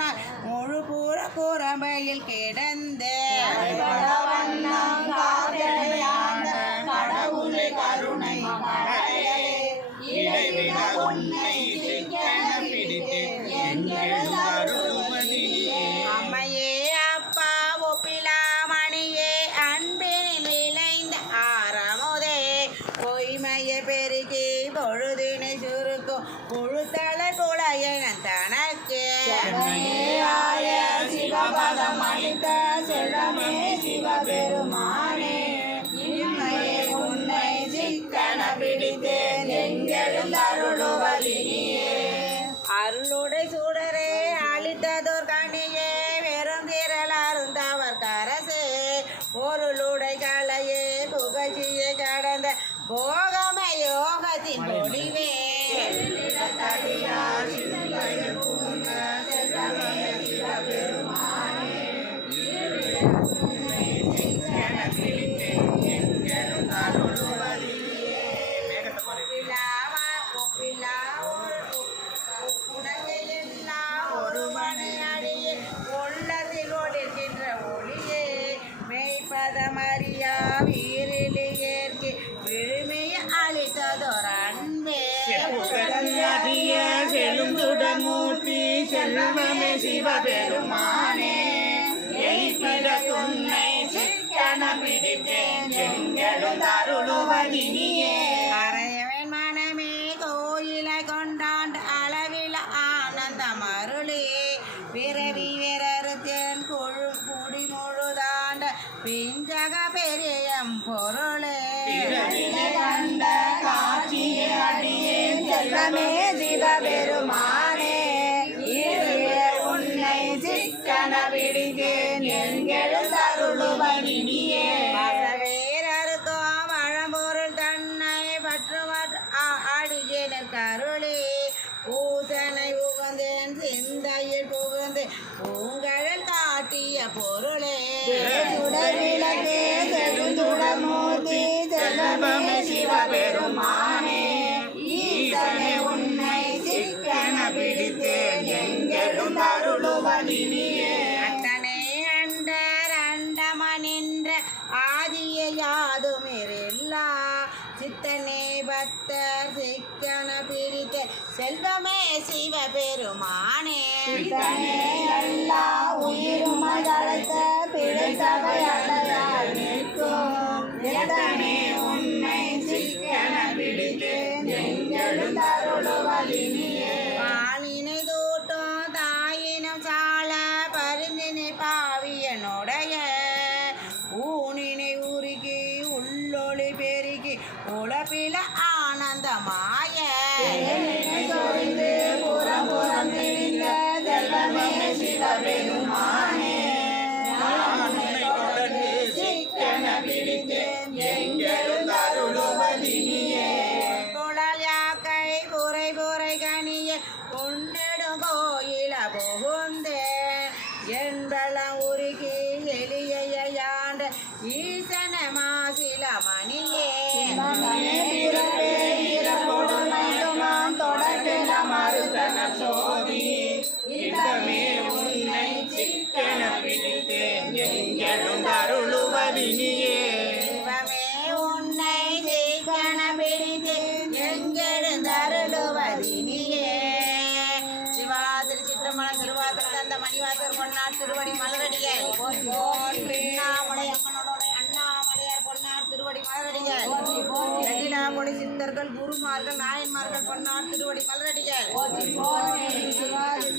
முன்னால் முழு பூர கூறம்பையில் கிடந்த அம்மையே அப்பா ஒப்பிலாமணியே அன்பினில் இணைந்த ஆரமுதே பொய்மையை பெருகி பொழுதினை சுருக்கும் புழுத்தள குளையன தனக்கு ஆய சிவபதம் அளித்த செல்வமே சிவபெருமானே. இன்மையே உன்னை சிக்கன பிடித்தேன் எங்கெழும் அருளுடை சூடரே அளித்ததோர் கண்ணியே வெறும் திரள் அருந்தவர் கரசே. பொருளுடை கலையே புகழ்ச்சியை கடந்த போகம யோகத்தின் பொழிவே மெய்ப்பதமறியா வீரிலே ஏற்கி. விழுமைய அளித்ததோர் அன்பே. அதிய செழுந்துடன் மூர்த்தி செல்வமே சிவபெருமானே. எய்பிட துன்னை சிக்கன பிடித்தேன் எங்கெழும் அருள்வதினியே அறையவன் மனமே கோயிலை கொண்டாண்டு அளவில் ஆனந்தம் அருளே. பிறவி பிஞ்சக பெரியம் பொருளே கண்ட காட்சியே அடியேன் செல்வமே சிவபெருமானே உன்னை சிக்கன தன்னை பற்றுமற் அடியேனர் கருளே பூசனை உகந்தேன் சிந்தையில் புகுந்து பூங்கழல் காட்டிய பொருளே சுடர்விளக்கே செழுந்துடமூர்த்தி செல்வமே சிவபெருமானே ஈசனே உன்னை சிக்கன பிடித்தேன் எங்கெழும் அருளுவதினியே அண்டனே அண்டர் அண்டமனின்ற ஆதிய யாதுமிரில்லா சித்தனே பக்தர் சிக்கன பிரித்த செல்வமே சிவபெருமானே. பித்தனே எல்லா உயிரும் அழைத்த பாலினை தூட்டும் தாயினம் சால பருந்தினை பாவியனுடைய. ஊனினை உருகி உள்ளொளி பெருகி உழப்பில ஆனந்தமாய. கனிய கோயில புகுந்தே என்பளம் உருகி எளியாண்ட ஈசன மாசில மணியே மணிவாசர் தந்த மணிவாசர் பொன்னார் திருவடி மலரடிய அண்ணாமலை அம்மனோட அண்ணாமலையார் பொன்னார் திருவடி மலரடிய நடினாமொழி சித்தர்கள் குருமார்கள் நாயன்மார்கள் பொன்னார் திருவடி மலரடிய சிவாஜி